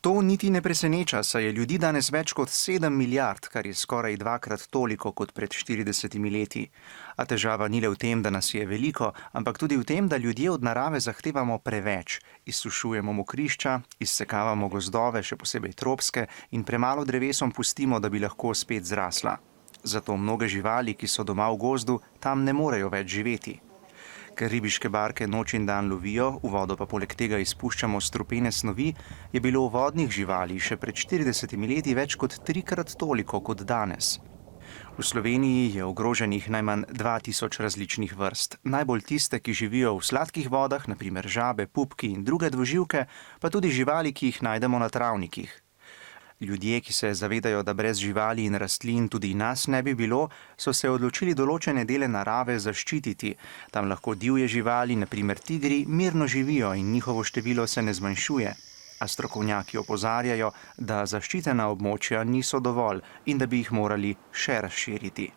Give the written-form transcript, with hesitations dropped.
To niti ne preseneča, saj je ljudi danes več kot 7 milijard, kar je skoraj dvakrat toliko kot pred 40 leti. A težava ni le v tem, da nas je veliko, ampak tudi v tem, da ljudje od narave zahtevamo preveč. Izsušujemo mokrišča, izsekavamo gozdove, še posebej tropske, in premalo drevesom pustimo, da bi lahko spet zrasla. Zato mnoge živali, ki so doma v gozdu, tam ne morejo več živeti. Ker ribiške barke noč in dan lovijo, v vodo pa poleg tega izpuščamo strupene snovi, je bilo vodnih živali še pred 40 leti več kot 3-krat toliko kot danes. V Sloveniji je ogroženih najmanj 2000 različnih vrst, najbolj tiste, ki živijo v sladkih vodah, na primer žabe, pupki in druge dvoživke, pa tudi živali, ki jih najdemo na travnikih. Ljudje, ki se zavedajo, da brez živali in rastlin tudi nas ne bi bilo, so se odločili določene dele narave zaščititi. Tam lahko divje živali, na primer tigri, mirno živijo in njihovo število se ne zmanjšuje. A strokovnjaki opozarjajo, da zaščitena območja niso dovolj in da bi jih morali še razširiti.